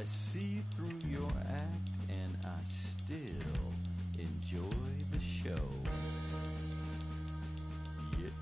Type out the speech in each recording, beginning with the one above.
I see through your act and I still enjoy the show. Yeah.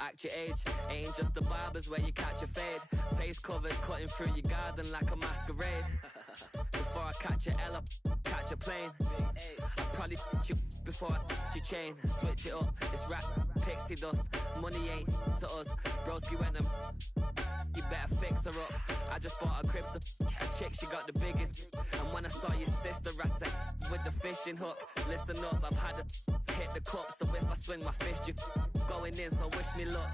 Act your age, ain't just the barbers where you catch a fade. Face covered, cutting through your garden like a masquerade. Before I catch a L up, catch a plane. I'd probably f*** you before I f*** your chain. Switch it up, it's rap, pixie dust. Money ain't to us, broski went and you better fix her up. I just bought a crib to a chick, she got the biggest. And when I saw your sister at with the fishing hook, listen up, I've had to hit the cup. So if I swing my fist, you going in, so wish me luck.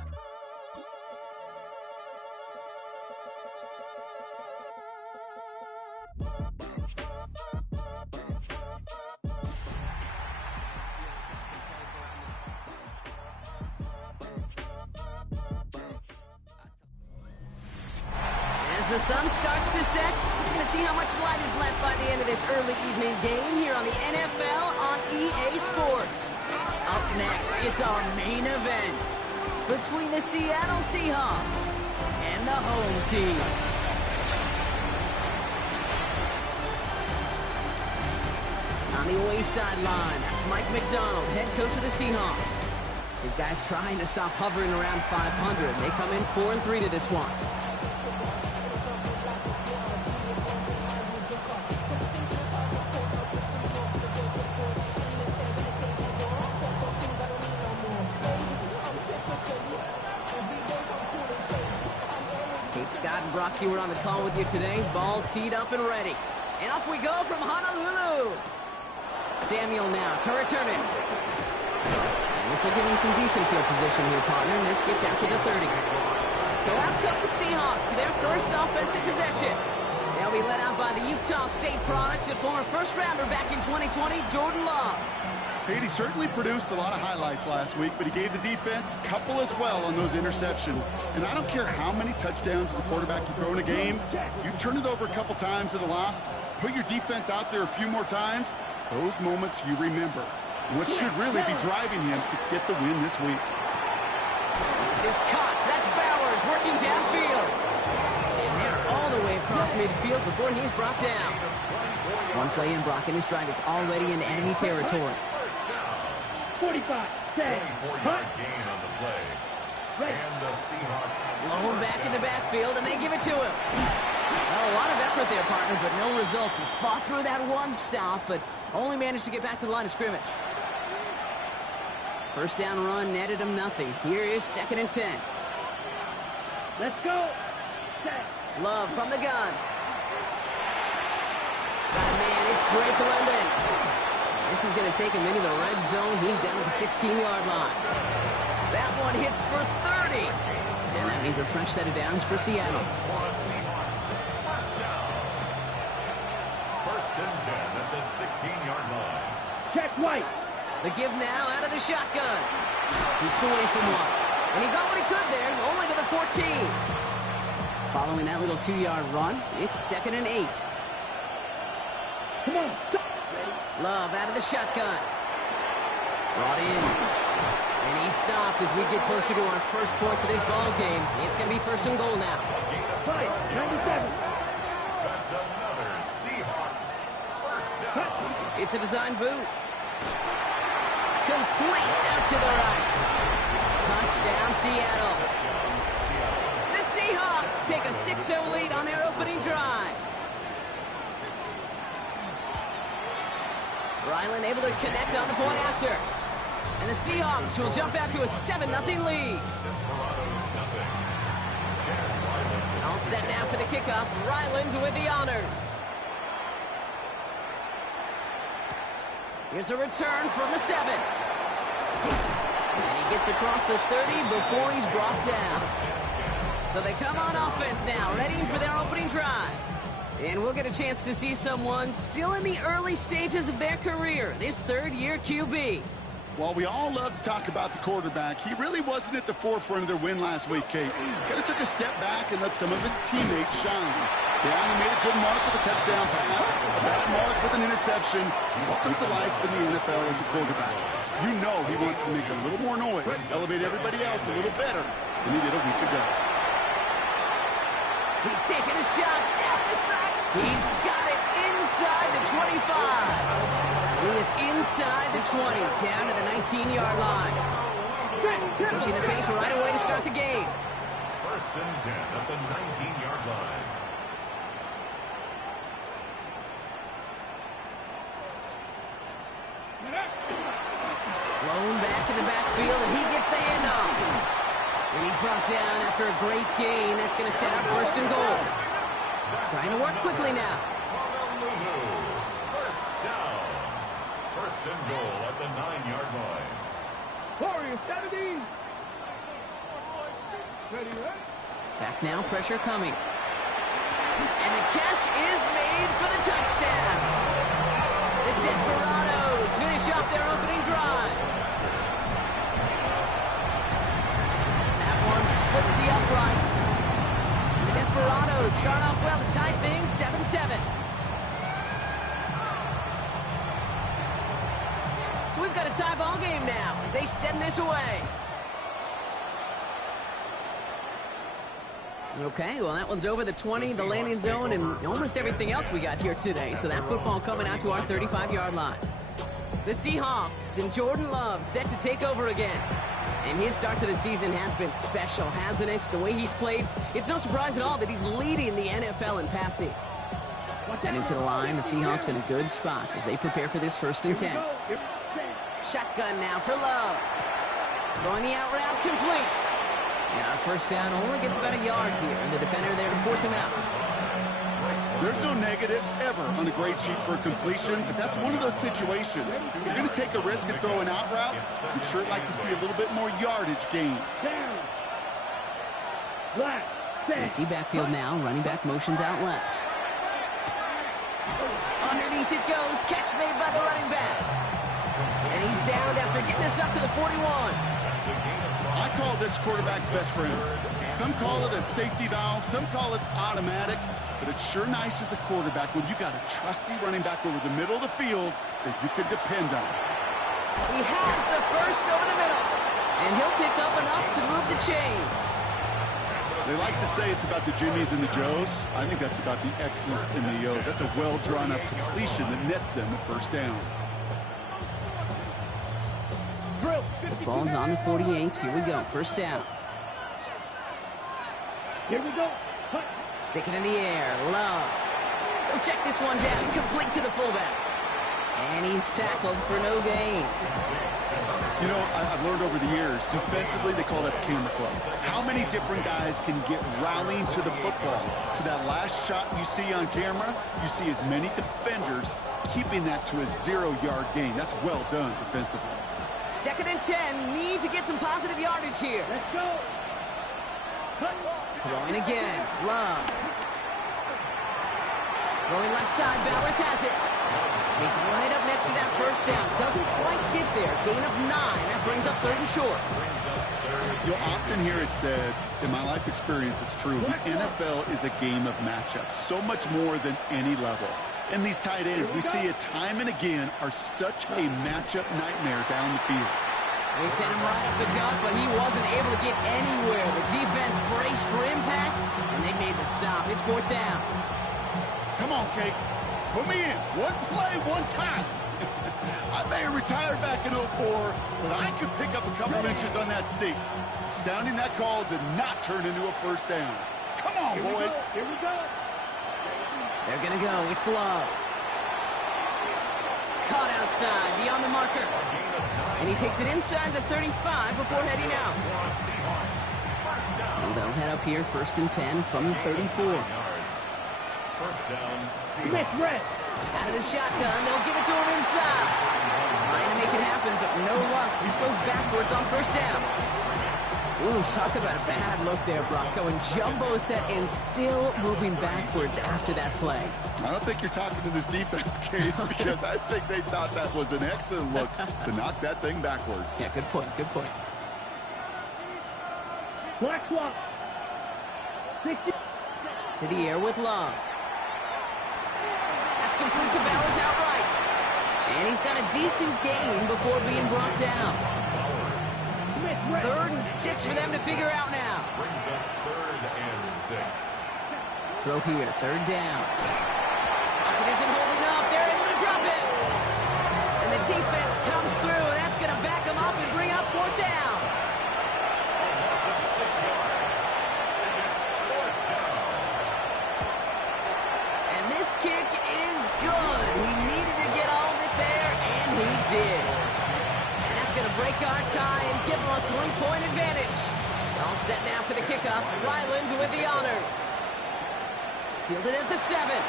As the sun starts to set, we're going to see how much light is left by the end of this early evening game here on the NFL on EA Sports. Up next, it's our main event between the Seattle Seahawks and the home team. On the away sideline, that's Mike McDonald, head coach of the Seahawks. His guys trying to stop hovering around 500. They come in 4-3 to this one. Scott and Brock, you were on the call with you today. Ball teed up and ready. And off we go from Honolulu. Samuel now to return it. And this will give him some decent field position here, partner. And this gets out to the 30. So out come the Seahawks for their first offensive possession. They'll be led out by the Utah State product and former first-rounder back in 2020, Jordan Love. He certainly produced a lot of highlights last week, but he gave the defense a couple as well on those interceptions. And I don't care how many touchdowns as a quarterback you throw in a game, you turn it over a couple times at a loss, put your defense out there a few more times, those moments you remember. What should really be driving him to get the win this week. This is caught. That's Bowers working downfield. And they're all the way across midfield before he's brought down. One play in, Brock in his stride is already in enemy territory. 45, 10, gain on the play. And the Seahawks low back in the backfield, and they give it to him. Well, a lot of effort there, partner, but no results. He fought through that one stop, but only managed to get back to the line of scrimmage. First down run netted him nothing. Here is 2nd and 10. Let's go. Set. Love from the gun. But man, it's Drake London. This is going to take him into the red zone. He's down at the 16-yard line. That one hits for 30. And that means a fresh set of downs for Seattle. First and 10 at the 16-yard line. Check White. The give now out of the shotgun. Shoots away from one. And he got what he could there, only to the 14. Following that little 2-yard run, it's 2nd and 8. Come on. Love out of the shotgun. Brought in. And he stopped as we get closer to our first point to this ball game. It's going to be 1st and goal now. Fight. 97. That's another Seahawks first down. It's a design boot. Complete out to the right. Touchdown, Seattle. The Seahawks take a 6-0 lead on their opening drive. Ryland able to connect on the point after. And the Seahawks will jump out to a 7-0 lead. Desperados nothing. Chad Ryland. All set now for the kickoff. Ryland with the honors. Here's a return from the 7. And he gets across the 30 before he's brought down. So they come on offense now, ready for their opening drive. And we'll get a chance to see someone still in the early stages of their career, this third-year QB. While we all love to talk about the quarterback, he really wasn't at the forefront of their win last week, Kate. Kind of took a step back and let some of his teammates shine. Yeah, he made a good mark with a touchdown pass, a bad mark with an interception. Welcome to life in the NFL as a quarterback. You know he wants to make a little more noise, elevate everybody else a little better than he did a week ago. He's taking a shot down the side. He's got it inside the 25. He is inside the 20, down to the 19-yard line. Pushing the pace right away to start the game. First and 10 at the 19-yard line. Blown back in the backfield, and he gets the handoff. And he's brought down after a great gain. That's going to set up 1st and goal. Trying to work quickly now. First down. First and goal at the 9-yard line. Warriors 70. Ready, right? Back now, pressure coming. And the catch is made for the touchdown. The Desperados finish off their opening drive. That one splits the uprights. And the Desperados start off well to tie things 7-7. So we've got a tie ball game now as they send this away. Okay, well, that one's over the 20, the landing zone, and almost everything else we got here today. So that football coming out to our 35-yard line. The Seahawks and Jordan Love set to take over again. And his start to the season has been special, hasn't it? The way he's played, it's no surprise at all that he's leading the NFL in passing. And into the line, the Seahawks in a good spot as they prepare for this 1st and 10. Shotgun now for Love. Throwing the out route complete. And our first down only gets about a yard here, and the defender there to force him out. There's no negatives ever on a grade sheet for a completion, but that's one of those situations. If you're going to take a risk and throw an out route, you'd sure like to see a little bit more yardage gained. Down. Left. Empty backfield now, running back motions out left. Underneath it goes, catch made by the running back. And he's downed after getting this up to the 41. I call this quarterback's best friend. Some call it a safety valve, some call it automatic, but it's sure nice as a quarterback when you got a trusty running back over the middle of the field that you can depend on. He has the first over the middle, and he'll pick up enough to move the chains. They like to say it's about the Jimmies and the Joes. I think that's about the X's and the O's. That's a well-drawn-up completion that nets them the first down. Ball's on the 48. Here we go. First down. Here we go. Cut. Stick it in the air. Love. He'll check this one down. Complete to the fullback. And he's tackled for no gain. You know, I've learned over the years, defensively, they call that the camera club. How many different guys can get rallying to the football? So that last shot you see on camera, you see as many defenders keeping that to a 0-yard gain. That's well done defensively. 2nd and 10. Need to get some positive yardage here. Let's go. Cut. Throwing again. Love. Going left side. Bowers has it. He's right up next to that first down. Doesn't quite get there. Gain of 9. That brings up 3rd and short. You'll often hear it said, in my life experience, it's true, the NFL is a game of matchups, so much more than any level. And these tight ends, we see it time and again, are such a matchup nightmare down the field. They sent him right up the gut, but he wasn't able to get anywhere. The defense braced for impact, and they made the stop. It's 4th down. Come on, Kate. Put me in. One play, one time. I may have retired back in 04, but I could pick up a couple inches on that sneak. Astounding that call did not turn into a first down. Come on, boys. Here we go. They're going to go. It's Love. Caught outside, beyond the marker. And he takes it inside the 35 before heading out. So they'll head up here, 1st and 10 from the 34. First down, Smith, rest. Out of the shotgun, they'll give it to him inside. Trying to make it happen, but no luck. This goes backwards on 1st down. Ooh, talk about a bad look there, Brock. Going jumbo set and still moving backwards after that play. I don't think you're talking to this defense, Kate, because I think they thought that was an excellent look to knock that thing backwards. Yeah, good point, good point. Black swap. 60. To the air with Love. That's complete to Bowers outright. And he's got a decent gain before being brought down. Smith, rest. 3rd and 6 for them to figure out now. brings up 3rd and 6. Throw here, 3rd down. Pocket isn't holding up. They're able to drop it. And the defense comes through. That's going to back them up and bring up 4th down. Loss of 6 yards. And it's 4th down. And this kick is good. He needed to get all of it there, and he did. And that's going to break our tie and give them a 3-point advantage. All set now for the kickoff. Ryland with the honors. Fielded at the 7.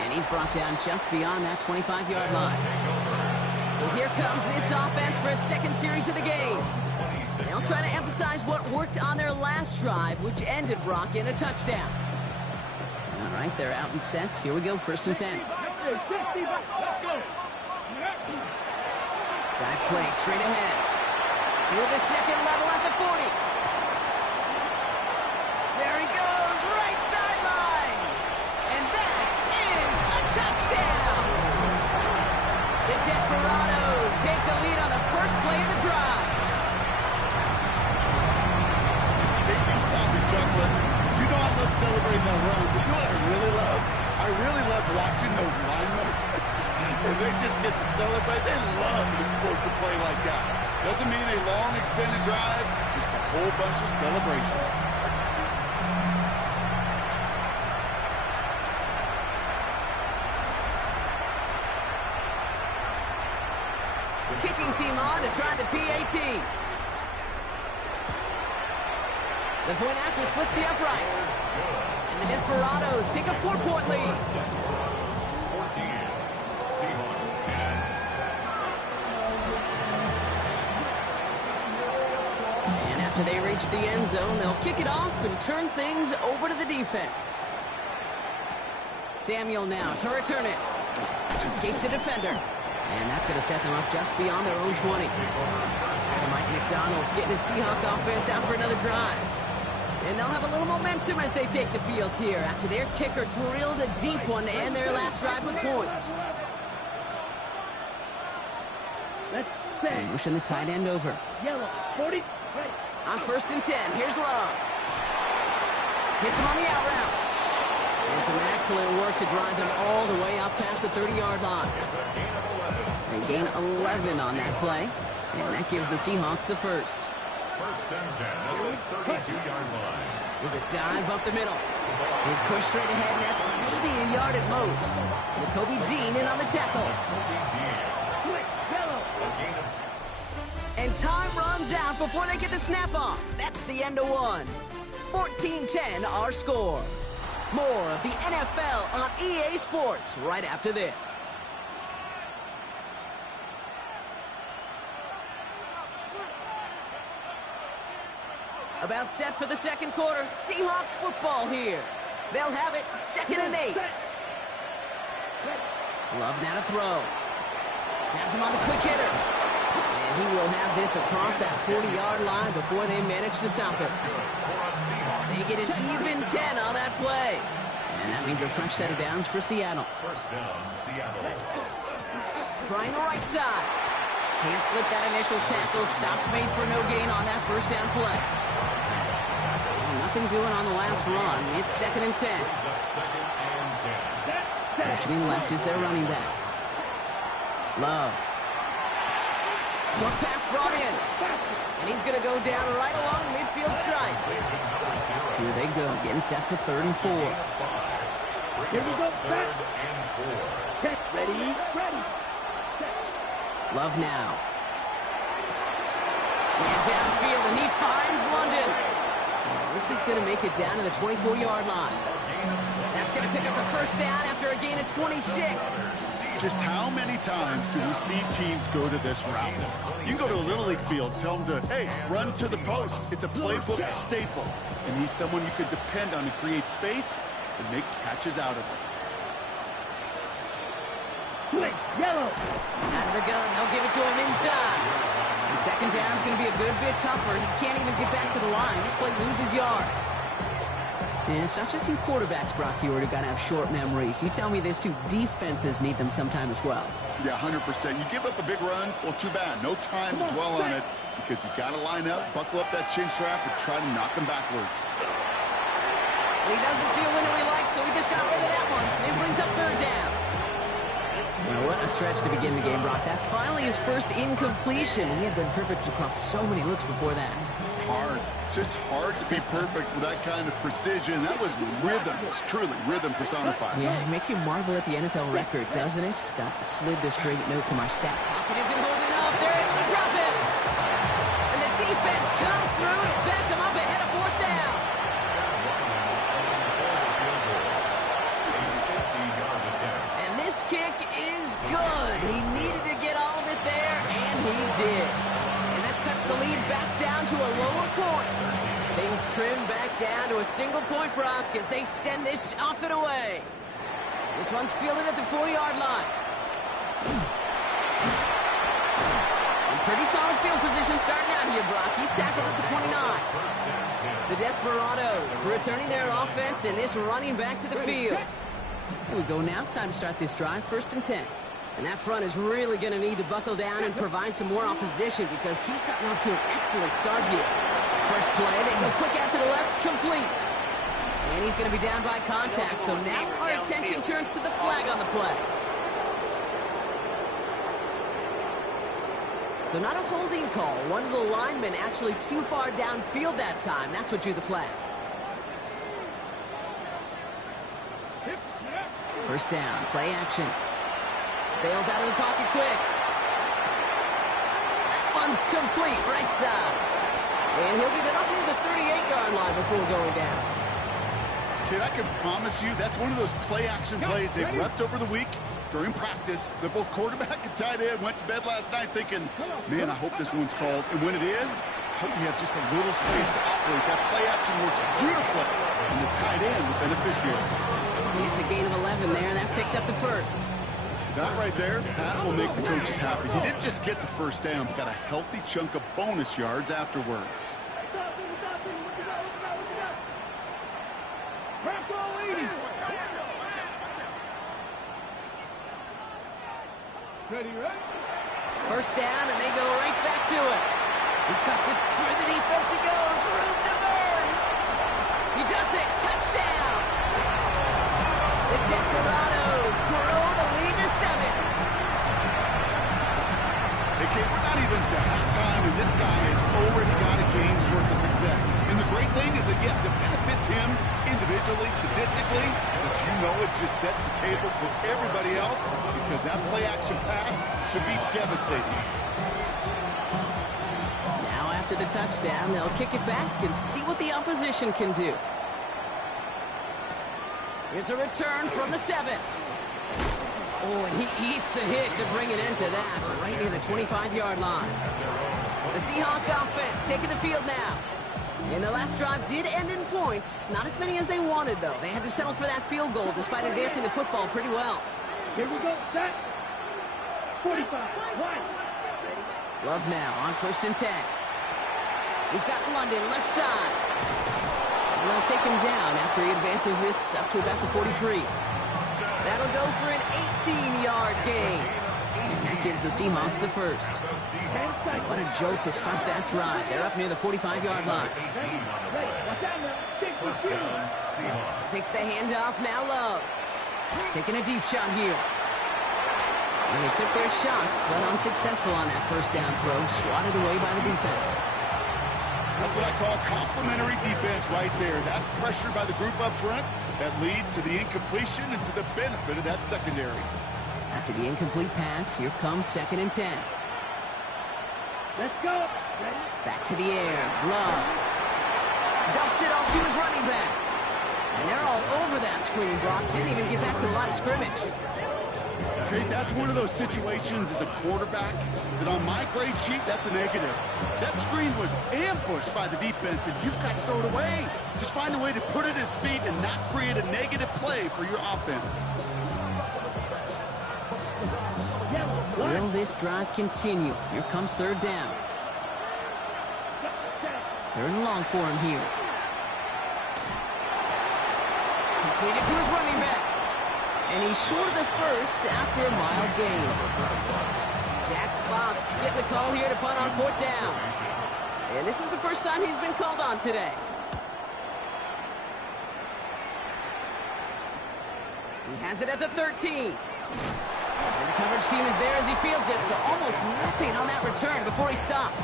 And he's brought down just beyond that 25-yard line. So here comes this offense for its 2nd series of the game. They'll try to emphasize what worked on their last drive, which ended, Brock, in a touchdown. All right, they're out and set. Here we go, 1st and 10. 60. Let's go. Dive play straight ahead. With the 2nd level at the 40. There he goes, right sideline. And that is a touchdown. The Desperados take the lead on the first play of the drive. Kate, you saw me chuckling. You know I love celebrating that run, but you know what I really love? I really love watching those linemen. When they just get to celebrate, they love an explosive play like that. Doesn't mean a long extended drive, just a whole bunch of celebration. Kicking team on to try the PAT. The point after splits the uprights. And the Desperados take a 4-point lead. 14. Seahawks 10. And after they reach the end zone, they'll kick it off and turn things over to the defense. Samuel now to return it. Escapes the defender. And that's going to set them up just beyond their own 20. Mike McDonald's getting his Seahawk offense out for another drive. And they'll have a little momentum as they take the field here after their kicker drilled a deep one to end their last drive with points. Let's say. Motion the tight end over. Yellow. 40. Right. On 1st and 10, here's Love. Hits him on the out route. And some excellent work to drive them all the way up past the 30-yard line. It's a gain of 11. They gain 11 on that play. And that gives the Seahawks the first. 1st and 10 at the 32-yard line. There's a dive up the middle. He's pushed straight ahead, and that's maybe a yard at most. And Kobe Dean in on the tackle. Quick. Yellow. A gain of And time runs out before they get the snap off. That's the end of one. 14-10 our score. More of the NFL on EA Sports right after this. About set for the second quarter. Seahawks football here. They'll have it 2nd and 8. Love now to throw. Has him on the quick hitter. And he will have this across that 40-yard line before they manage to stop it. They get an even 10 on that play. And that means a fresh set of downs for Seattle. First down, Seattle. Trying the right side. Can't slip that initial tackle. Stops made for no gain on that first down play. Nothing doing on the last run. It's 2nd and 10. Motioning left is their running back. Love. Short pass brought in. And he's going to go down right along midfield stripe. Here they go, getting set for 3rd and 4. Here we go, back. Ready, ready. Love now. And downfield, and he finds London. And this is going to make it down to the 24-yard line. That's going to pick up the first down after a gain of 26. Just how many times do we see teams go to this route? You can go to a Little League field, tell them to, hey, run to the post. It's a playbook staple. And he's someone you could depend on to create space and make catches out of it. Quick, yellow. Out of the gun, they'll give it to him inside. And 2nd down is going to be a good bit tougher. He can't even get back to the line. This play loses yards. And it's not just you quarterbacks, Brock, you already got to have short memories. You tell me this too, defenses need them sometime as well. Yeah, 100%. You give up a big run, well, too bad. No time to dwell on it because you got to line up, buckle up that chin strap, and try to knock him backwards. He doesn't see a window he likes, so he just got rid of that one. It brings up 3rd down. Now, what a stretch to begin the game, Brock. That finally his first incompletion. He had been perfect across so many looks before that. Hard. It's just hard to be perfect with that kind of precision. That was rhythm. It's truly rhythm personified. Yeah, it makes you marvel at the NFL record, doesn't it? Scott slid this great note from our stat pocket. Isn't holding up. They're able to drop it. And the defense comes through to back them up ahead of 4th down. And this kick is good. He needed to get all of it there, and he did. And that cuts the lead back down to a lower point. Things trim back down to a single point, Brock, as they send this off and away. This one's fielded at the 4-yard line. And pretty solid field position starting out here, Brock. He's tackled at the 29. The Desperados returning their offense and this running back to the field. Here we go now. Time to start this drive. 1st and 10. And that front is really going to need to buckle down and provide some more opposition because he's gotten off to an excellent start here. First play, they go quick out to the left, complete. And he's going to be down by contact, so now our attention turns to the flag on the play. So not a holding call. One of the linemen actually too far downfield that time. That's what drew the flag. First down, play action. Bails out of the pocket quick. That one's complete, right side. And he'll get it up near the 38-yard line before going down. Kid, I can promise you that's one of those play-action plays they've repped over the week during practice. They're both quarterback and tight end went to bed last night thinking, man, I hope this one's called. And when it is, I hope we have just a little space to operate. That play-action works beautifully. And the tight end, the beneficiary. It's a gain of 11 there, and that picks up the first. That right there, that will make the coaches happy. He didn't just get the first down, but got a healthy chunk of bonus yards afterwards. First down, and they go right back to it. He cuts it through the defense. He goes. Room to burn. He does it. Touchdown. The Desperados grow the lead to 7. Hey, kid, we're not even to halftime, and this guy has already got a game's worth of success. And the great thing is that, yes, it benefits him individually, statistically, but you know it just sets the table for everybody else because that play-action pass should be devastating. Now after the touchdown, they'll kick it back and see what the opposition can do. Here's a return from the 7. Oh, and he eats a hit to bring it into that, right near the 25-yard line. The Seahawk offense taking the field now. And the last drive did end in points. Not as many as they wanted, though. They had to settle for that field goal despite advancing the football pretty well. Here we go, set. 45, right. Love now on 1st and 10. He's got London left side. And they'll take him down after he advances this up to about the 43. That'll go for an 18-yard gain. And that gives the Seahawks the first. What a jolt to start that drive. They're up near the 45-yard line. Takes the handoff, now Love. Taking a deep shot here. And they took their shots, but unsuccessful on that first down throw, swatted away by the defense. That's what I call complimentary defense right there. That pressure by the group up front, that leads to the incompletion and to the benefit of that secondary. After the incomplete pass, here comes 2nd and 10. Let's go. Back to the air. Love dumps it off to his running back. And they're all over that screen. Brock didn't even get back to the line of scrimmage. Okay, that's one of those situations as a quarterback that on my grade sheet, that's a negative. That screen was ambushed by the defense, and you've got to throw it away. Just find a way to put it at his feet and not create a negative play for your offense. Will this drive continue? Here comes 3rd down. 3rd and long for him here. Completed to his running back. And he's short of the first after a mild gain. Jack Fox getting the call here to punt on 4th down. And this is the first time he's been called on today. He has it at the 13. And the coverage team is there as he fields it, so almost nothing on that return before he stopped.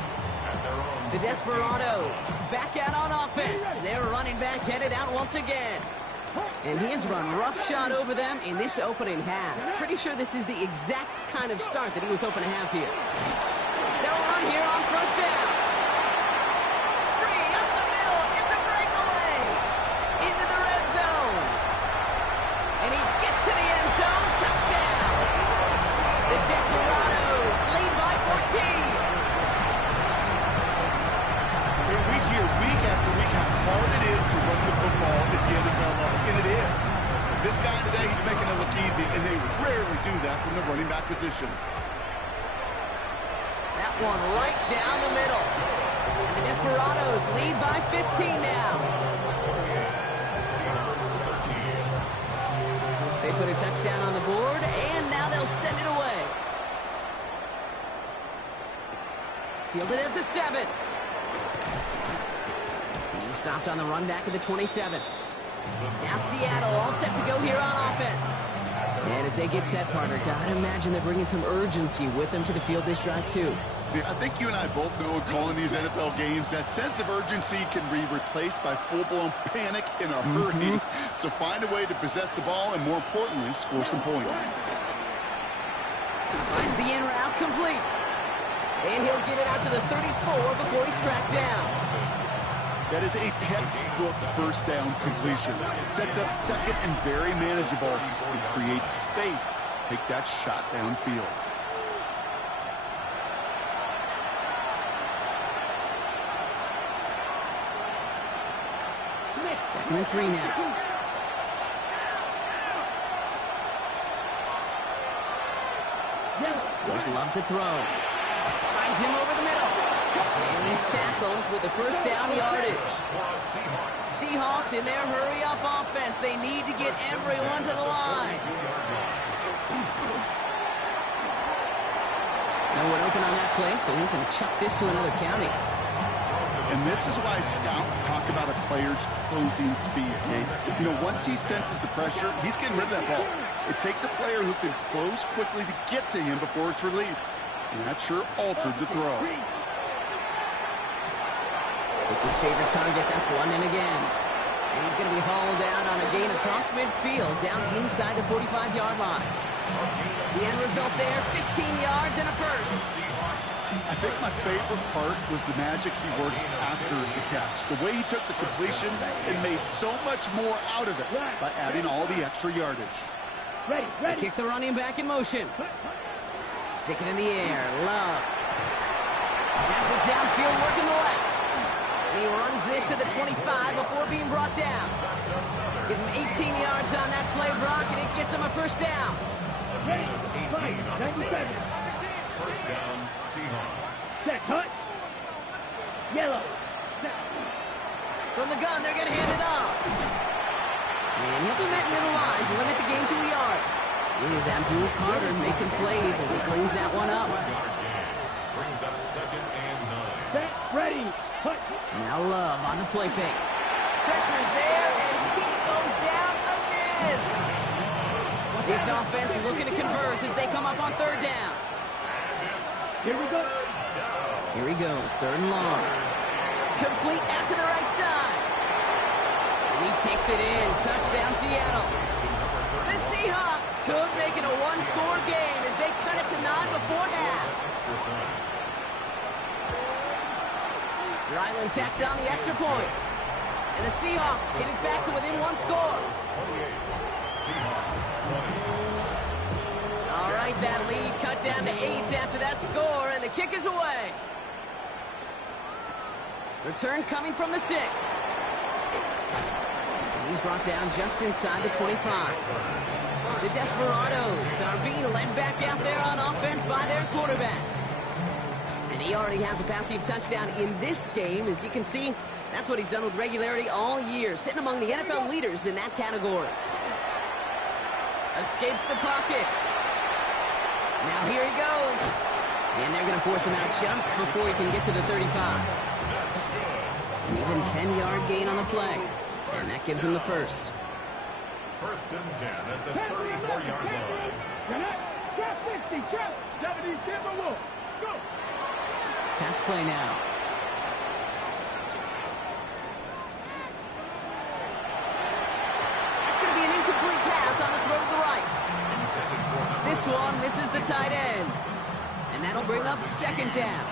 The Desperados back out on offense. Their running back headed out once again. And he has run roughshod over them in this opening half. Pretty sure this is the exact kind of start that he was hoping to have here. They'll run here on 1st down. Free up the middle. It's a breakaway. Into the red zone. And he gets to the end zone. Touchdown. The Desperados lead by 14. We hear week after week how hard it is to run the football at the NFL level, and it is. This guy today, he's making it look easy, and they rarely do that from the running back position. That one right down the middle. And the Desperados lead by 15 now. They put a touchdown on the board, and now they'll send it away. Fielded at the 7. He stopped on the run back at the 27. Now Seattle all set to go here on offense. And as they get set, partner, gotta imagine they're bringing some urgency with them to the field this drive, too. I think you and I both know in calling these NFL games, that sense of urgency can be replaced by full-blown panic in a hurry. So find a way to possess the ball and, more importantly, score some points. Finds the in route complete. And he'll get it out to the 34 before he's tracked down. That is a textbook 1st down completion. Sets up 2nd and very manageable and creates space to take that shot downfield. Second and 3 now. There's Love to throw. Finds him over the middle. And he's tackled with the 1st down yardage. Seahawks in their hurry-up offense. They need to get everyone to the line. No one open on that play, so he's going to chuck this to another county. And this is why scouts talk about a player's closing speed, okay? You know, once he senses the pressure, he's getting rid of that ball. It takes a player who can close quickly to get to him before it's released. And that sure altered the throw. It's his favorite target. That's London again. And he's going to be hauled out on a gain across midfield, down inside the 45-yard line. The end result there, 15 yards and a first. I think my favorite part was the magic he worked after the catch. The way he took the completion and made so much more out of it by adding all the extra yardage. Ready, They ready. kick the running back in motion. Stick it in the air. Love. Pass it downfield, working the left. And he runs this to the 25 before being brought down. Give him 18 yards on that play, Brock, and it gets him a first down. Ready, fight, 97. First down, Seahawks. Set, cut. Yellow. Set. From the gun, they're going to hand it off. And he'll be met middle line to limit the game to a yard. Here's Abdul Carter making plays as he cleans that one up. Yard gain. Brings up 2nd and 9. Set, ready, cut. Now Love on the play fake. Pressure's there, and he goes down again. This offense looking to convert as they come up on 3rd down. Here we go. Here he goes, 3rd and long. Complete out to the right side. And he takes it in. Touchdown, Seattle. The Seahawks could make it a one-score game as they cut it to 9 before half. Ryland tacks on the extra point. And the Seahawks get it back to within 1 score. 28. Seahawks 20. All right, that lead cut down to 8 after that score, and the kick is away. Return coming from the 6. And he's brought down just inside the 25. The Desperados are being led back out there on offense by their quarterback. And he already has a passing touchdown in this game. As you can see, that's what he's done with regularity all year, sitting among the NFL leaders in that category. Escapes the pocket. Now here he goes. And they're going to force him out just before he can get to the 35. An even 10-yard gain on the play. And that gives him the first. 1st and 10 at the 34-yard line. Drop 50, drop 70, Denver Wolf. Go. Pass play now. That's going to be an incomplete pass on the throw to the right. This one misses the tight end. And that'll bring up 2nd down.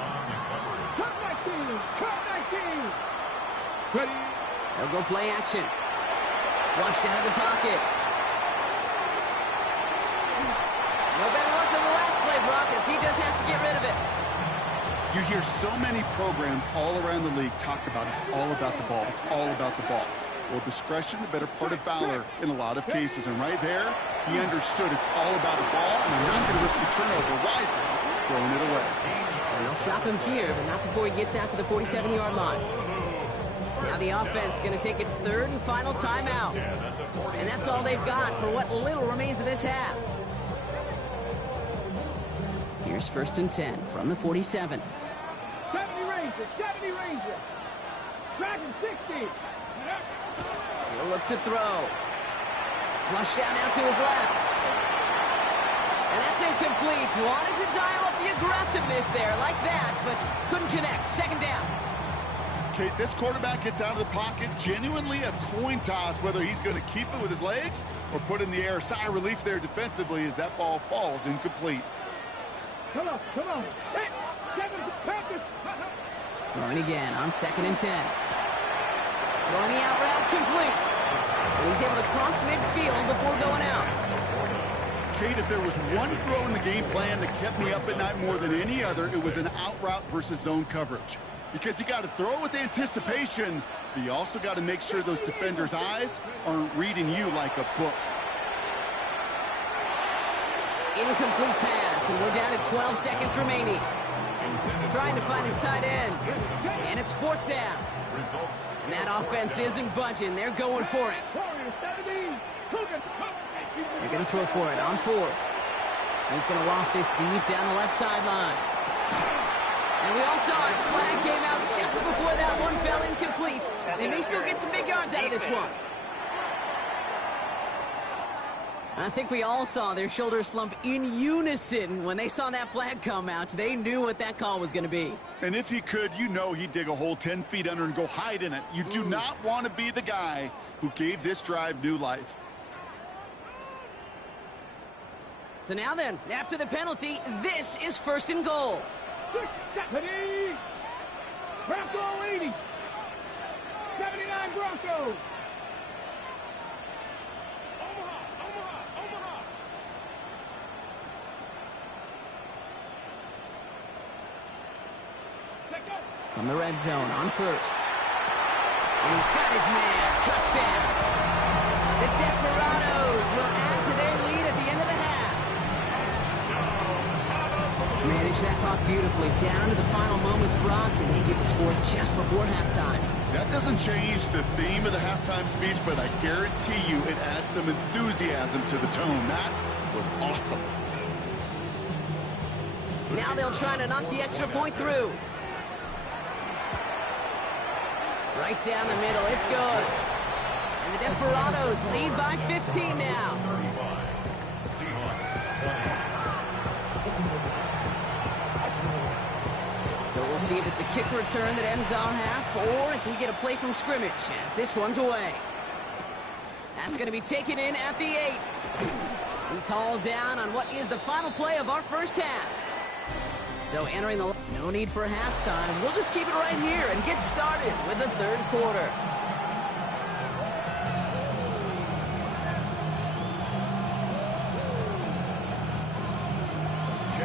Cut 19, cut 19. Ready. They'll go play action. Flushed out of the pocket. No better luck than the last play, Brock, as he just has to get rid of it. You hear so many programs all around the league talk about it's all about the ball. It's all about the ball. Well, discretion, the better part of valor in a lot of cases. And right there, he understood it's all about the ball, and they're not going to risk a turnover wisely, throwing it away. And they'll stop him here, but not before he gets out to the 47-yard line. Now the offense going to take its 3rd and final timeout. And that's all they've got for what little remains of this half. Here's 1st and 10 from the 47. 70 Rangers, 70 Rangers. Dragon 60. He'll look to throw. Flush out now to his left. And that's incomplete. Wanted to dial up the aggressiveness there like that, but couldn't connect. 2nd down. Okay, this quarterback gets out of the pocket, genuinely a coin toss whether he's going to keep it with his legs or put it in the air. Sigh of relief there defensively as that ball falls incomplete. Come on, come on. Hey, 7 Panthers. Throwing again on 2nd and 10. Throwing the out route complete. And he's able to cross midfield before going out. Kate, if there was one throw in the game plan that kept me up at night more than any other, it was an out route versus zone coverage. Because you got to throw with anticipation, but you also got to make sure those defenders' eyes aren't reading you like a book. Incomplete pass, and we're down to 12 seconds remaining. Trying to find his tight end. And it's 4th down. And that offense isn't budging. They're going for it. They're going to throw for it on 4th. He's going to loft this deep down the left sideline. And we all saw it. Flag came out just before that one fell incomplete. They may still get some big yards out of this one. I think we all saw their shoulders slump in unison when they saw that flag come out. They knew what that call was going to be. And if he could, you know he'd dig a hole 10 feet under and go hide in it. You do not want to be the guy who gave this drive new life. So now then, after the penalty, this is 1st and goal. Ready? Bronco 80. 79 Broncos. Omaha. From the red zone on first. And he's got his man. Touchdown. The Desperados will add to their lead at the end of the half. Managed that clock beautifully down to the final moments, Brock, and they get the score just before halftime. That doesn't change the theme of the halftime speech, but I guarantee you it adds some enthusiasm to the tone. That was awesome. Now they'll try to knock the extra point through. Right down the middle, it's good. And the Desperados lead by 15 now. So we'll see if it's a kick return that ends our half, or if we get a play from scrimmage, as this one's away. That's going to be taken in at the 8. He's hauled down on what is the final play of our first half. So entering the... No need for halftime. We'll just keep it right here and get started with the third quarter.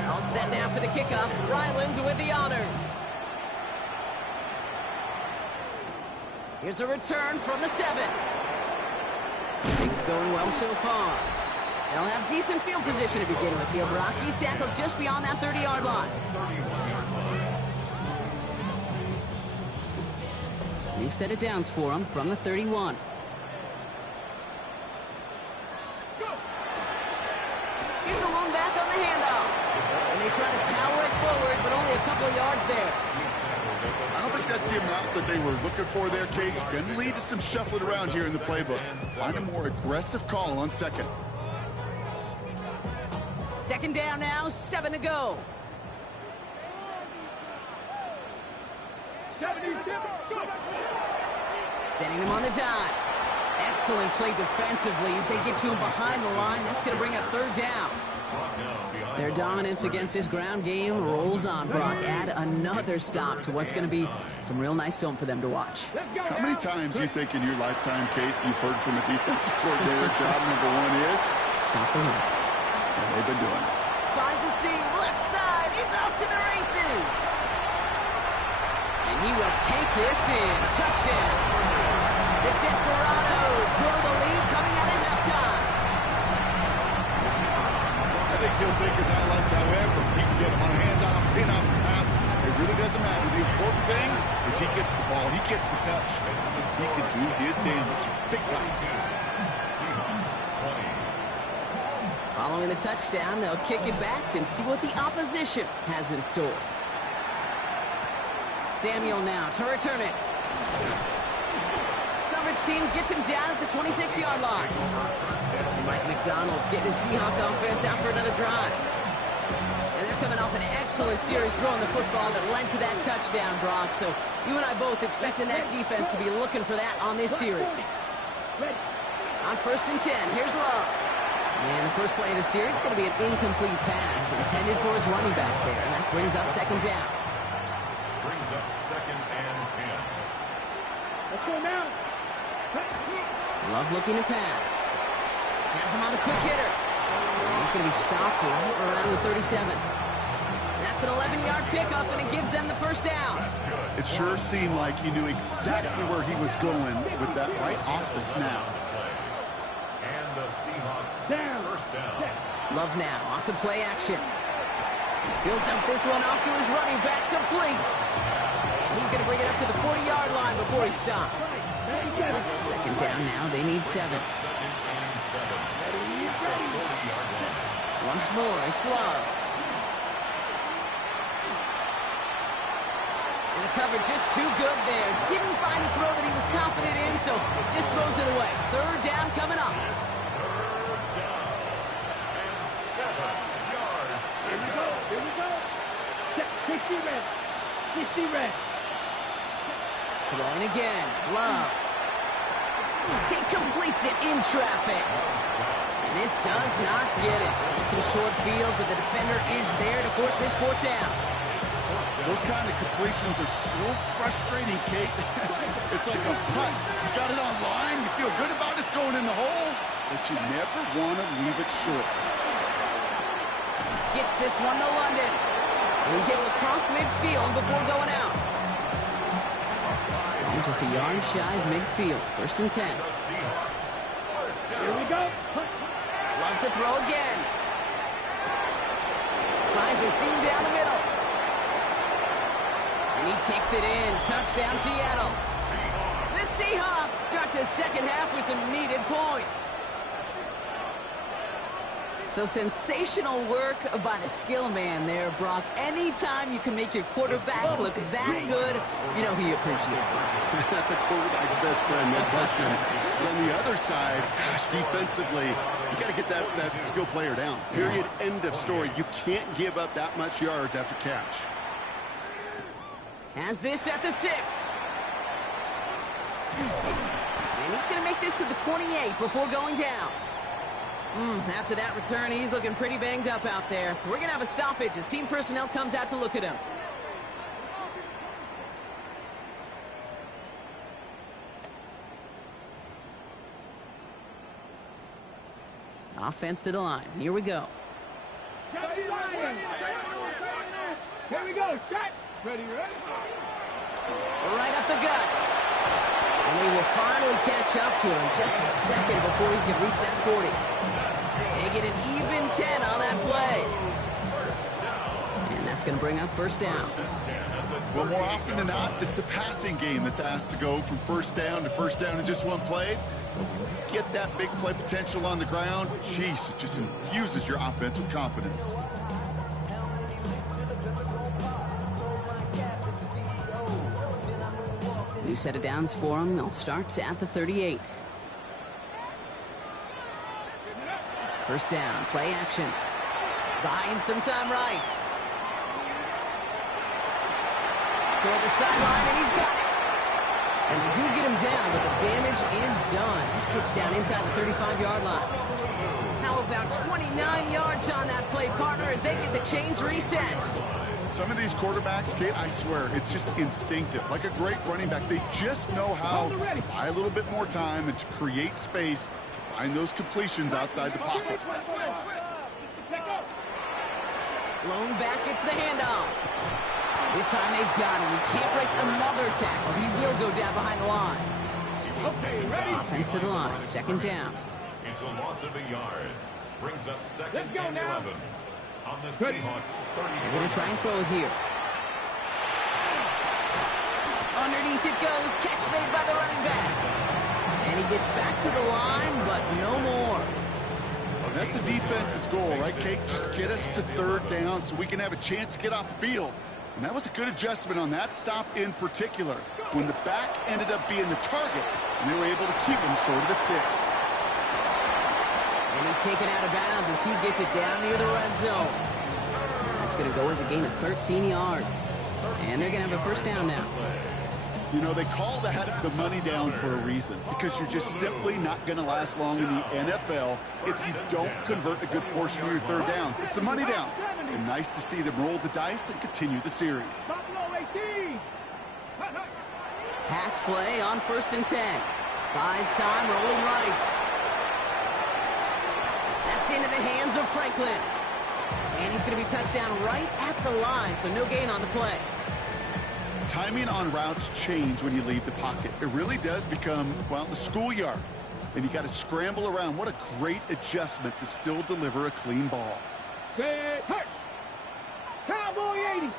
All set now for the kickoff. Ryland with the honors. Here's a return from the 7. Things going well so far. They'll have decent field position to begin with here. Rocky's tackled just beyond that 30-yard line. We've set it downs for him from the 31. Here's the lone back on the handoff. And they try to power it forward, but only a couple of yards there. I don't think that's the amount that they were looking for there, Kate. Going to lead to some shuffling around here in the playbook. Find a more aggressive call on second. Second down now, 7 to go. 77. Sending him on the dive. Excellent play defensively as they get to him behind the line. That's going to bring up third down. Their dominance against this ground game rolls on, Brock. Add another stop to what's going to be some real nice film for them to watch. How many times do you think in your lifetime, Kate, you've heard from a defensive coordinator, job number 1 is? Stop the run. And they've been doing it. Finds a seam, left side, he's off to the races. And he will take this in. Touchdown. The Desperados grow the lead coming out of halftime. I think he'll take his highlights however he can get him on a handoff, pin-off, pass. It really doesn't matter. The important thing is he gets the ball. He gets the touch. He can do his damage. Big time. Following the touchdown, they'll kick it back and see what the opposition has in store. Samuel now to return it. Coverage team gets him down at the 26-yard line. Mike McDonald's getting his Seahawk offense out for another drive. And they're coming off an excellent series throwing the football that led to that touchdown, Brock. So you and I both expecting that defense to be looking for that on this series. On 1st and 10, here's Love. And the first play of the series is going to be an incomplete pass intended for his running back there. And that brings up second down. Brings up 2nd and 10. Let's go now. Love looking to pass. Has him on the quick hitter. And he's going to be stopped right around the 37. That's an 11-yard pickup, and it gives them the first down. It sure seemed like he knew exactly where he was going with that right off the snap. And the Seahawks first down. Love now off the play action. He'll dump this one off to his running back, complete. And he's going to bring it up to the 40-yard line before he stopped. Second down now, they need 7. Once more, it's Love. And the coverage just too good there. Didn't find a throw that he was confident in, so just throws it away. Third down coming up. Here we go. 60 red. 60 red. Throwing again. Love. He completes it in traffic. And this does not get it. Looking short field, but the defender is there to force this fourth down. Those kind of completions are so frustrating, Kate. It's like a punt. You got it on line, you feel good about it's going in the hole, but you never want to leave it short. Gets this one to London. And he's able to cross midfield before going out. And just a yard shy of midfield. 1st and 10. Here we go. Loves to throw again. Finds a seam down the middle. And he takes it in. Touchdown, Seattle. The Seahawks start the second half with some needed points. So sensational work by the skill man there, Brock. Anytime you can make your quarterback look that good, you know he appreciates it. That's a quarterback's best friend, no question. But on the other side, gosh, defensively, you got to get that skill player down. Period, end of story. You can't give up that much yards after catch. Has this at the 6. And he's going to make this to the 28 before going down. After that return, he's looking pretty banged up out there. We're going to have a stoppage as team personnel comes out to look at him. Offense to the line. Here we go. Here we go. Start. Ready, ready. Right up the gut. And they will finally catch up to him just a second before he can reach that 40. They get an even 10 on that play. And that's going to bring up 1st down. Well, more often than not, it's the passing game that's asked to go from 1st down to 1st down in just one play. Get that big play potential on the ground. Jeez, it just infuses your offense with confidence. New set of downs for him. They'll start at the 38. 1st down, play action. Buying some time right. Toward the sideline, and he's got it. And they do get him down, but the damage is done. This gets down inside the 35-yard line. How about 29 yards on that play, partner, as they get the chains reset? Some of these quarterbacks, Kate, I swear, it's just instinctive. Like a great running back, they just know how to buy a little bit more time and to create space to find those completions outside the pocket. Lone back gets the handoff. This time they've got him. He can't break another tackle. He will go down behind the line. Okay, ready. Offense to the line. 2nd down. It's a loss of a yard. Brings up 2nd and 11. On the Seahawks 30. They're going to try and throw it here. Underneath it goes. Catch made by the running back. And he gets back to the line, but no more. That's a defense's goal, right, Kate? Just get us to 3rd down so we can have a chance to get off the field. And that was a good adjustment on that stop in particular, when the back ended up being the target, and they were able to keep him short of the sticks. And he's taken out of bounds as he gets it down near the red zone. That's going to go as a gain of 13 yards. And they're going to have a 1st down now. You know, they call that the money down for a reason, because you're just simply not going to last long in the NFL if you don't convert a good portion of your 3rd downs. It's the money down. And nice to see them roll the dice and continue the series. Pass play on 1st and 10. Buys time, rolling right. That's into the hands of Franklin. And he's going to be touched down right at the line, so no gain on the play. Timing on routes change when you leave the pocket. It really does become, well, the schoolyard. And you got to scramble around. What a great adjustment to still deliver a clean ball. Set, hurt. Cowboy 80.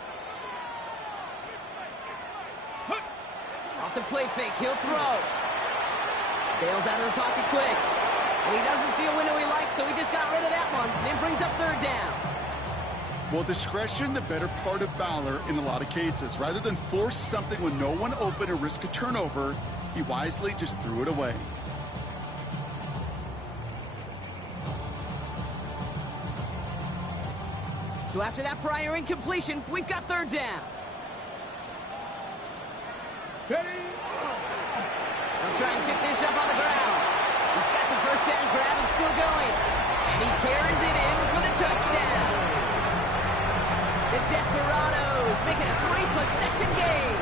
Hurt. Off the play fake, he'll throw. Bails out of the pocket quick. And he doesn't see a window he likes, so he just got rid of that one. And then brings up 3rd down. Well, discretion, the better part of valor in a lot of cases. Rather than force something when no one open or risk a turnover, he wisely just threw it away. So after that prior incompletion, we've got 3rd down. They'll try and pick this up on the ground. He's got the 1st down grab and still going. And he carries it in for the touchdown. The Desperados make it a 3-possession game.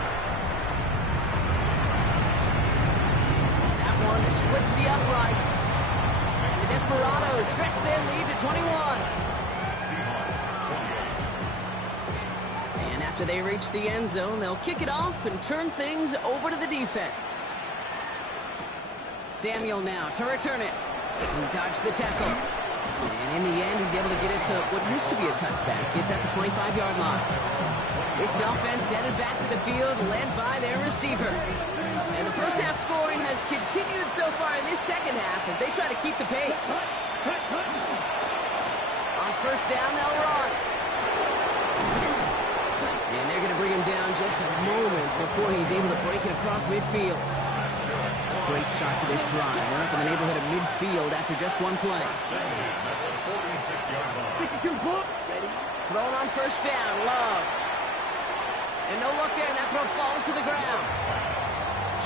That one splits the uprights. And the Desperados stretch their lead to 21. And after they reach the end zone, they'll kick it off and turn things over to the defense. Samuel now to return it. He dodged the tackle. And in the end, he's able to get it to what used to be a touchback. It's at the 25-yard line. This offense headed back to the field, led by their receiver. And the first half scoring has continued so far in this second half as they try to keep the pace. On first down, they'll run. And they're going to bring him down just a moment before he's able to break it across midfield. Great start to this drive. They're up in the neighborhood of midfield after just one play. Thrown on first down, Love. And no look there, and that throw falls to the ground.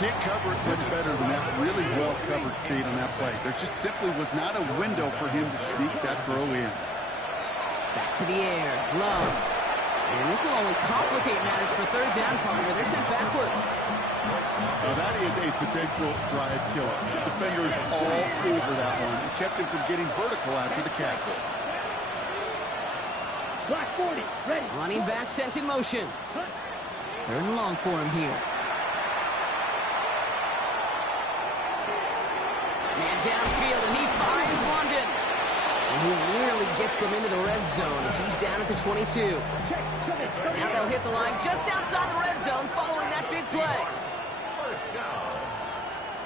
Can't cover it much better than that. Really well covered, Kate, on that play. There just simply was not a window for him to sneak that throw in. Back to the air, Love. And this will only complicate matters for third down, partner. They're sent backwards. Now that is a potential drive killer. The defender is all over that one. It kept him from getting vertical after the catch. Black 40, ready. Running back sent in motion. Third and long for him here. Man downfield, and he finds London. And he nearly gets them into the red zone as he's down at the 22. Now they'll hit the line just outside the red zone following that big play.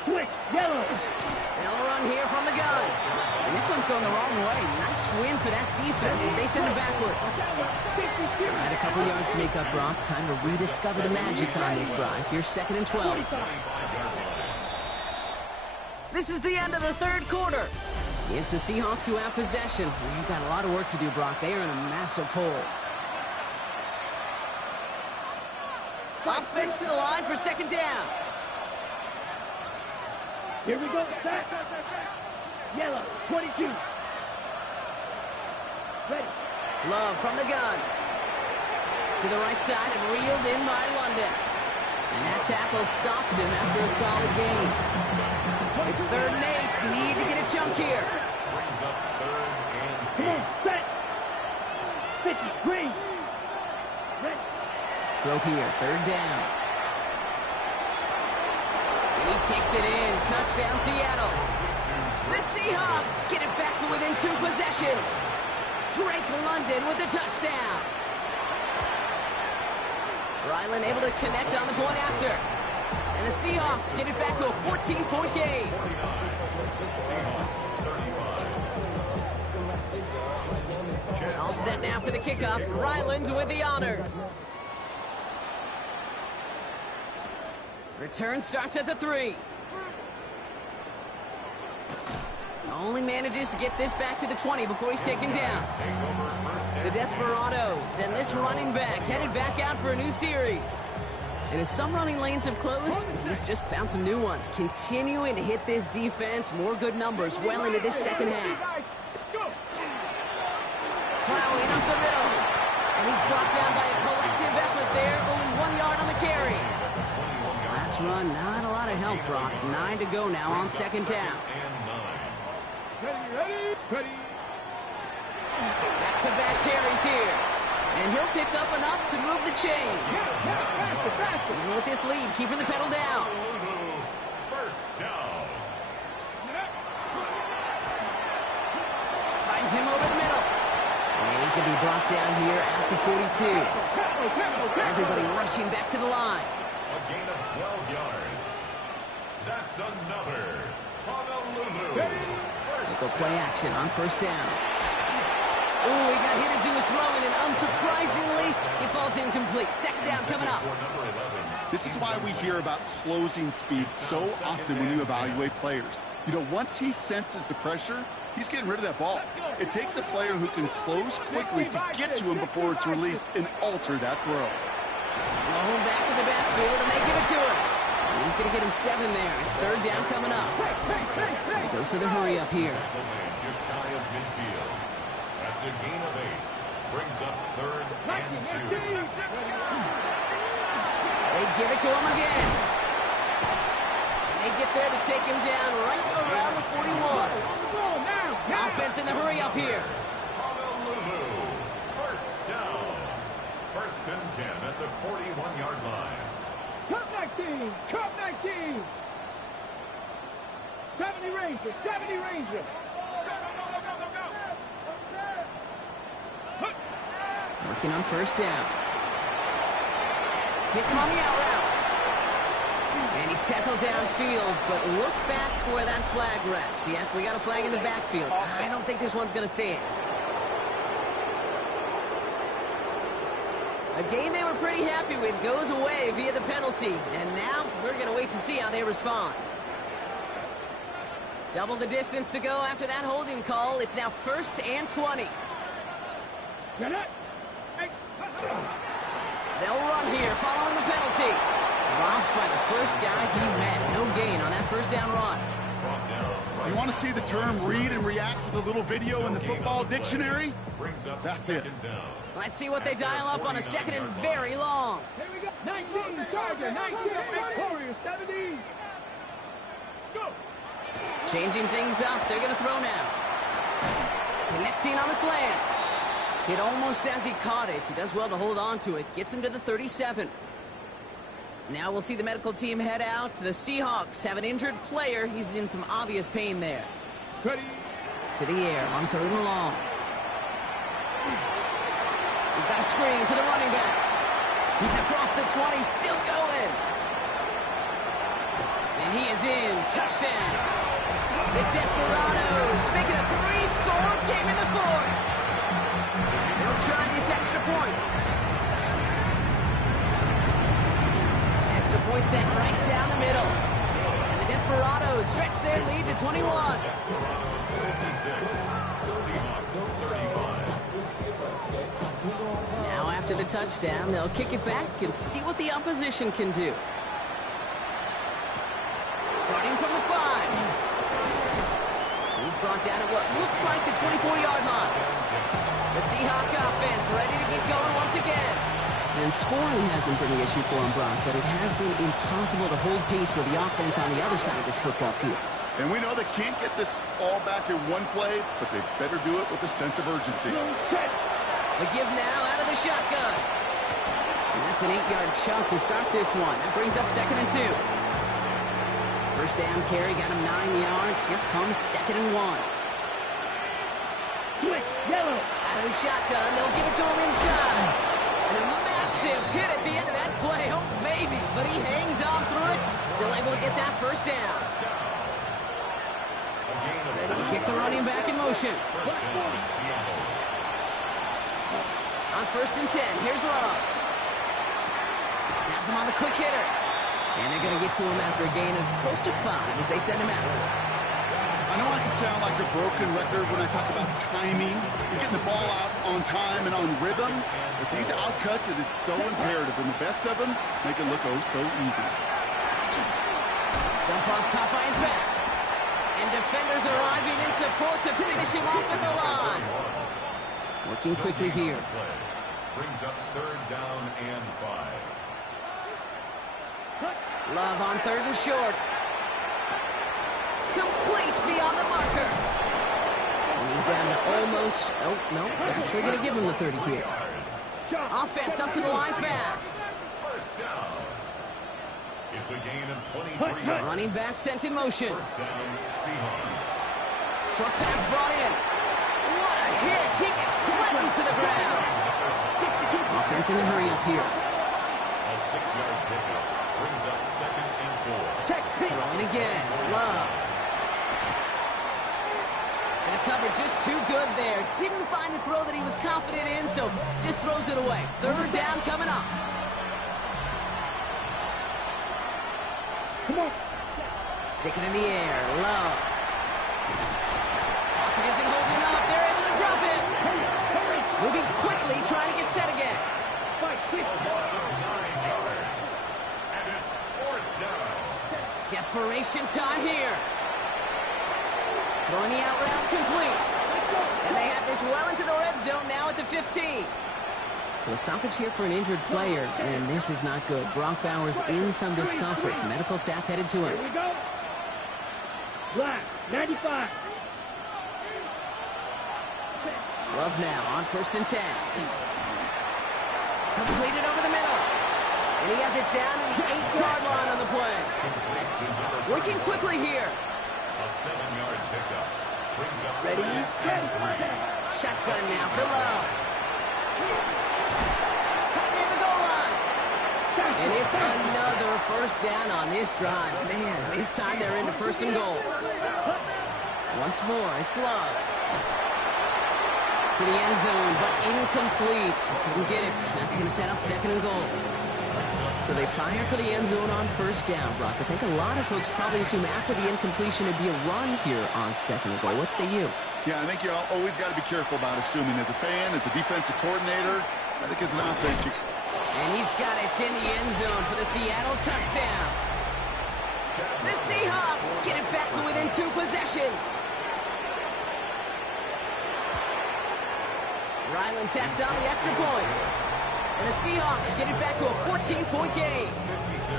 Switch, yellow. They'll run here from the gun. And this one's going the wrong way. Nice win for that defense as they send it backwards. Had a couple yards to make up, Brock. Time to rediscover the magic on this drive. Here's 2nd and 12. This is the end of the third quarter. It's the Seahawks who have possession. They've got a lot of work to do, Brock. They are in a massive hole. Offense to the line for second down. Here we go, set. Yellow, 22. Ready. Love from the gun. To the right side and reeled in by London. And that tackle stops him after a solid gain. It's 3rd and 8. Need to get a chunk here. Come on, set. 50, green. Ready. Throw here, 3rd down. And he takes it in. Touchdown, Seattle. The Seahawks get it back to within 2 possessions. Drake London with the touchdown. Ryland able to connect on the point after. And the Seahawks get it back to a 14-point game. All set now for the kickoff. Ryland with the honors. Return starts at the 3. Only manages to get this back to the 20 before he's taken down. The Desperados and this running back headed back out for a new series. And as some running lanes have closed, he's just found some new ones. Continuing to hit this defense, more good numbers well into this second half. Plowing up the middle. And he's brought down by a collective effort there. Only 1 yard on the carry. Last run, not a lot of help, Brock. 9 to go now on second down. Ready. Back-to-back carries here. And he'll pick up enough to move the chains. Even with this lead, keeping the pedal down. First down. Finds him over the middle. And he's going to be brought down here at the 42. Everybody rushing back to the line. A gain of 12 yards. That's another Honolulu. Go play action on first down. Ooh, he got hit as he was throwing, and unsurprisingly, he falls incomplete. Second down coming up. This is why we hear about closing speed so often when you evaluate players. You know, once he senses the pressure, he's getting rid of that ball. It takes a player who can close quickly to get to him before it's released and alter that throw. Blown back in the backfield, and they give it to him. And he's going to get him 7 there. It's third down coming up. Dose of the hurry up here. Just shy of midfield. That's a gain of 8. Brings up 3rd and 2. They give it to him again. And they get there to take him down right around the 41. Offense in the hurry up here. Honolulu. First down. 1st and 10 at the 41-yard line. Cup 19! Cup 19! 70 Rangers! 70 Rangers! Working on 1st down. Hits him on the out route. And he's tackled downfield, but look back where that flag rests. Yep, we got a flag in the backfield. I don't think this one's going to stand. A game they were pretty happy with goes away via the penalty. And now we're going to wait to see how they respond. Double the distance to go after that holding call. It's now 1st and 20. Get it! They'll run here following the penalty. Dropped by the first guy he met. No gain on that 1st down run. You want to see the term read and react with a little video in the football dictionary? That's it. Let's see what they dial up on a 2nd and very long. Here we go. 19 Charger, 19 Warriors, 70. Go. Changing things up. They're going to throw now. Connecting on the slant. Hit almost as he caught it. He does well to hold on to it. Gets him to the 37. Now we'll see the medical team head out. The Seahawks have an injured player. He's in some obvious pain there. Ready. To the air on 3rd and long. We've got a screen to the running back. He's across the 20, still going. And he is in. Touchdown. The Desperados make it a 3-score game in the 4th. They'll try this extra point. Extra point sent right down the middle. And the Desperados stretch their lead to 21. Desperados 56. Seahawks 35. Now after the touchdown, they'll kick it back and see what the opposition can do. Starting from the 5. He's brought down at what looks like the 24-yard line. The Seahawk offense ready to get going once again. And scoring hasn't been the issue for him, Brock, but it has been impossible to hold pace with the offense on the other side of this football field. And we know they can't get this all back in one play, but they better do it with a sense of urgency. The give now out of the shotgun. And that's an 8-yard chunk to start this one. That brings up 2nd and 2. 1st down carry got him 9 yards. Here comes 2nd and 1. Quick, yellow. Out of the shotgun, they'll give it to him inside. And a massive hit at the end of that play. Oh, baby. But he hangs on through it. Still able to get that 1st down. Kick the running back in motion. On 1st and 10, here's Love. Has him on the quick hitter. And they're going to get to him after a gain of close to 5 as they send him out. I know I can sound like a broken record when I talk about timing and getting the ball out on time and on rhythm, but these outcuts, it is so imperative, and the best of them make it look oh so easy. Dump off caught by his back. And defenders arriving in support to finish him off at the line. Working quickly here. Brings up 3rd down and 5. Love on 3rd and short. Complete beyond the marker. And he's down to almost... Oh, no. They're actually going to give him the 30 here. Offense up to the line fast. 1st down. It's a gain of 23 yards. Running back sent in motion. 1st down, Seahawks. Short pass brought in. What a hit. He gets flattened to the ground. Offense in the hurry up here. A 6-yard pickup brings up 2nd and 4. Throwing again. Love. And the cover just too good there. Didn't find the throw that he was confident in, so just throws it away. 3rd down coming up. Come on. Sticking in the air. Love. Pocket isn't holding up. They're able to drop it. Moving quickly, trying to get set again. Also 9 yards. And it's 4th down. Desperation time here. Throwing the out route complete. And they have this well into the red zone now at the 15. So a stoppage here for an injured player, and this is not good. Brock Bowers in some discomfort. The medical staff headed to him. Here we go. Black, 95. Love now on 1st and 10. Completed over the middle. And he has it down to the 8-yard line on the play. Working quickly here. A 7-yard pickup. Brings up Ready, second and 3. Shotgun now for Love. Cut near the goal line. And it's another first down on this drive. Man, this time they're into 1st and goal. Once more, it's Love. To the end zone, but incomplete. Couldn't get it. That's going to set up 2nd and goal. So they fire for the end zone on 1st down, Brock. I think a lot of folks probably assume after the incompletion it'd be a run here on 2nd and goal. What say you? Yeah, I think you always got to be careful about assuming. As a fan, as a defensive coordinator, I think as an offense, you... And he's got it in the end zone for the Seattle touchdown. The Seahawks get it back to within 2 possessions. Ryland tacks on the extra point. And the Seahawks get it back to a 14-point game. 56.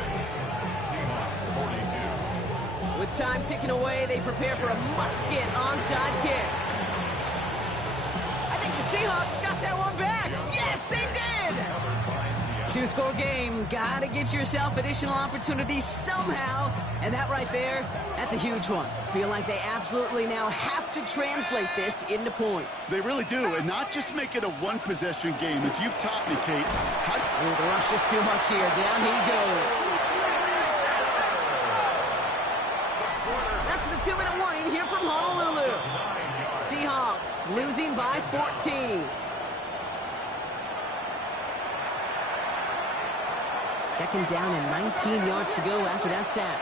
Seahawks 42. With time ticking away, they prepare for a must-get onside kick. I think the Seahawks got that one back. Yes, they did! 2-score game. Gotta get yourself additional opportunities somehow. And that right there, that's a huge one. Feel like they absolutely now have to translate this into points. They really do, and not just make it a one-possession game. As you've taught me, Kate, Oh, the rush is too much here. Down he goes. That's the 2-minute warning here from Honolulu. Seahawks losing by 14. Second down and 19 yards to go after that sack.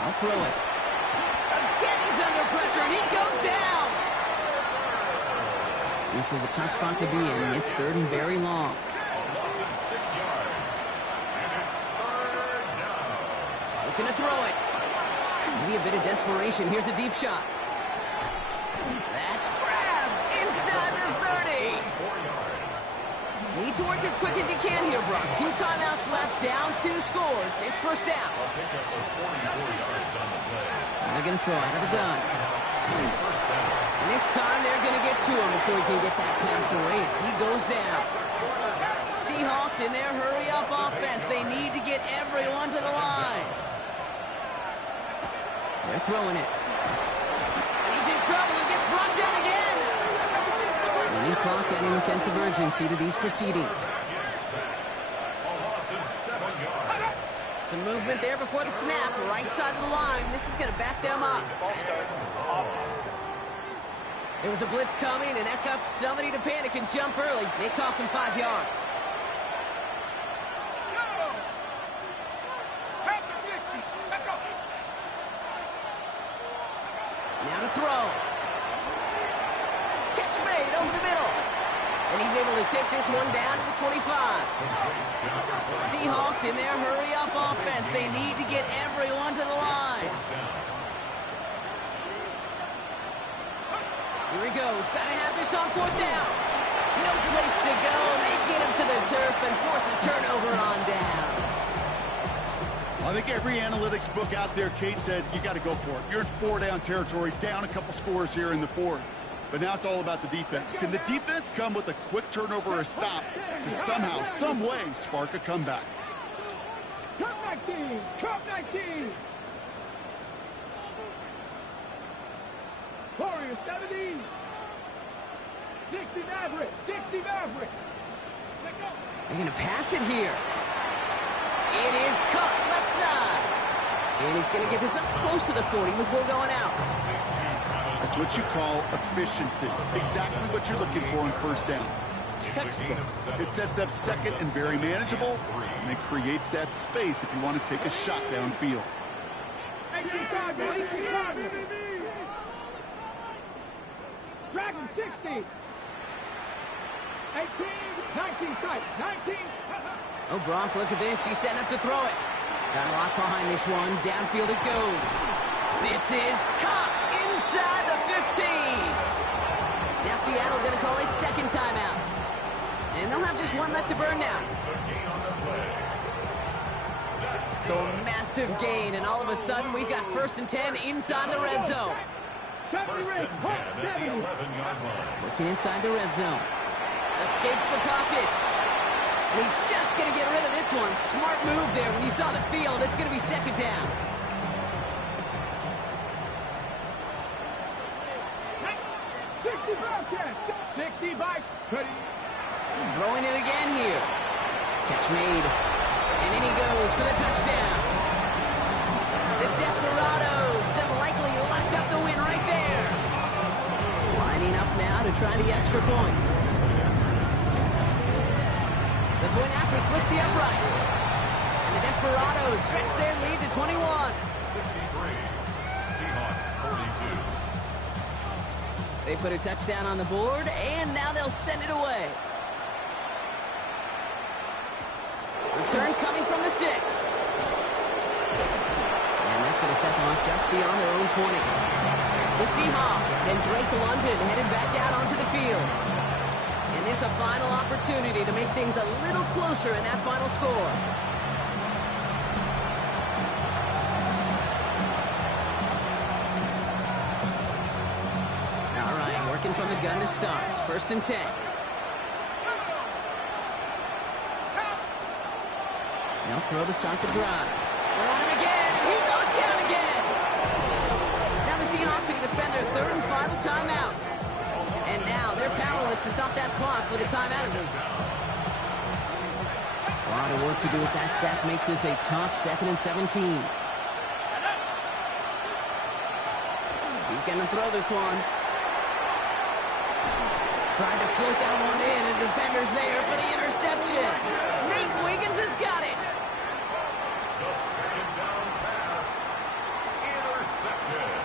I'll throw it. Again, he's under pressure, and he goes down. This is a tough spot to be in. It's 3rd and very long. A loss of 6 yards. And it's 3rd down. Looking to throw it. Maybe a bit of desperation. Here's a deep shot. That's grabbed inside the 30. 4 yards. Need to work as quick as you can here, Brock. 2 timeouts left, down 2 scores. It's 1st down. A pickup of 44 yards on the play. They're going to throw out of the gun. First down. And this time they're going to get to him before he can get that pass away as he goes down. Seahawks in their hurry-up offense. They need to get everyone to the line. They're throwing it. And he's in trouble and gets brought down again. Running clock adding a sense of urgency to these proceedings. A loss of 7 yards. Some movement there before the snap, right side of the line. This is going to back them up. There was a blitz coming, and that got somebody to panic and jump early. It cost them 5 yards. Now to throw. Catch made over the middle. And he's able to take this one down to the 25. Seahawks in their hurry-up offense. They need to get everyone to the line. Here he goes. Got to have this on 4th down. No place to go. They get him to the turf and force a turnover on down. I think every analytics book out there, Kate, said you got to go for it. You're in 4-down territory, down a couple scores here in the 4th. But now it's all about the defense. Can the defense come with a quick turnover or a stop to somehow, some way, spark a comeback? Cup 19! Cup 19! Warriors 70! 60 Maverick! 60 Maverick! Let go! They're going to pass it here. It is cut left side. And he's going to get this up close to the 40 before going out. That's what you call efficiency. Exactly what you're looking for on 1st down. Textbook. It sets up 2nd and very manageable, and it creates that space if you want to take a shot downfield. 18 Cardinals! 18 Cardinals! Dragon 60! 18! 19 sight! 19! Oh, Brock, look at this. He's setting up to throw it. Got a lot behind this one. Downfield it goes. This is caught inside the 15. Now Seattle going to call it second timeout. And they'll have just one left to burn now. So a massive gain, and all of a sudden we've got 1st and 10 inside the red zone. First and 10 at the 11-yard line. Looking inside the red zone. Escapes the pocket. And he's just going to get rid of this one. Smart move there. When you saw the field, it's going to be second down. Throwing it again here. Catch made. And in he goes for the touchdown. The Desperados have likely locked up the win right there. Lining up now to try the extra point. The point after splits the uprights. And the Desperados stretch their lead to 21. 63. Seahawks 42. They put a touchdown on the board, and now they'll send it away. Return coming from the 6. And that's going to set them up just beyond their own 20. The Seahawks and Drake London headed back out onto the field. And this a final opportunity to make things a little closer in that final score. All right, working from the gun to start. 1st and 10. They'll throw to start the drive. They're on him again, and he goes down again. Now the Seahawks are going to spend their 3rd and final timeout. And now they're powerless to stop that clock with a timeout at least. A lot of work to do as that sack makes this a tough 2nd and 17. He's going to throw this one. Tried to float that one in, and defender's there for the interception. Nate Wiggins has got it. The 2nd down pass. Intercepted.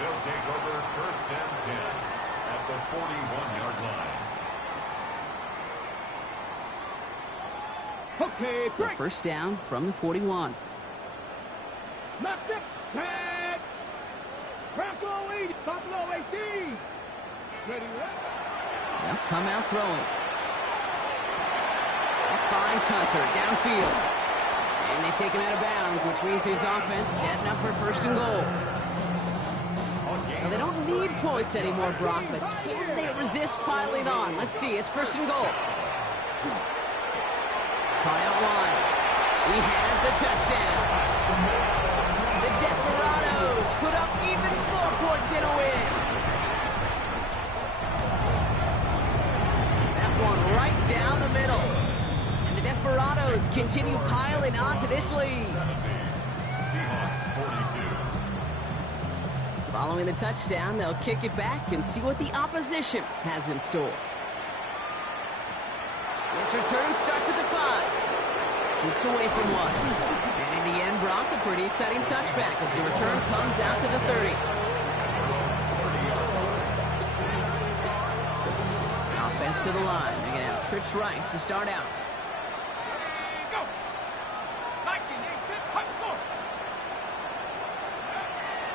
They'll take over 1st and 10 at the 41-yard line. Okay, So 1st down from the 41. Left it, set. Buffalo 80, Buffalo 18. Ready, They'll come out throwing. That finds Hunter downfield. And they take him out of bounds, which means his offense setting up for 1st and goal. Now, they don't need points anymore, Brock, but can they resist piling on? Let's see. It's 1st and goal. Caught out wide. He has the touchdown. The Desperados put up even more points in a win. That one right down the middle. And the Desperados continue piling onto this lead. 70. Seahawks 42. Following the touchdown, they'll kick it back and see what the opposition has in store. This return starts at the 5. Jukes away from one. And in the end, Brock, a pretty exciting touchback as the return comes out to the 30. Offense to the line. They're going to have trips right to start out.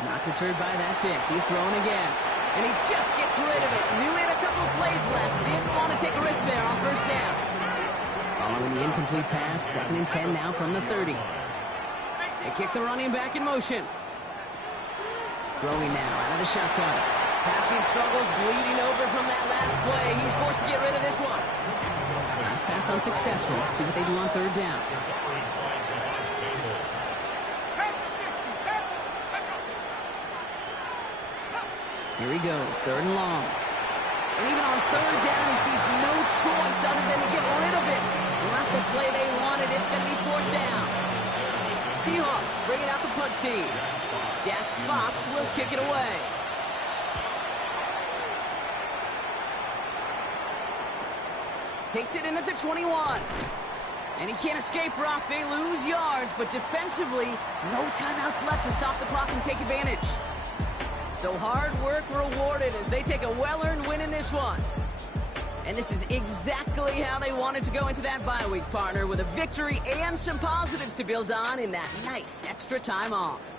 Not deterred by that pick. He's throwing again. And he just gets rid of it. Knew he had a couple of plays left. Didn't want to take a risk there on 1st down. Following the incomplete pass, 2nd and 10 now from the 30. They kick the running back in motion. Throwing now out of the shotgun. Passing struggles, bleeding over from that last play. He's forced to get rid of this one. Last pass unsuccessful. Let's see what they do on 3rd down. Here he goes, 3rd and long. And even on 3rd down, he sees no choice other than to get rid of it. Not the play they wanted. It's going to be 4th down. Seahawks bringing out the punt team. Jack Fox will kick it away. Takes it in at the 21. And he can't escape, Brock. They lose yards, but defensively, no timeouts left to stop the clock and take advantage. So hard work rewarded as they take a well-earned win in this one. And this is exactly how they wanted to go into that bye week, partner, with a victory and some positives to build on in that nice extra time off.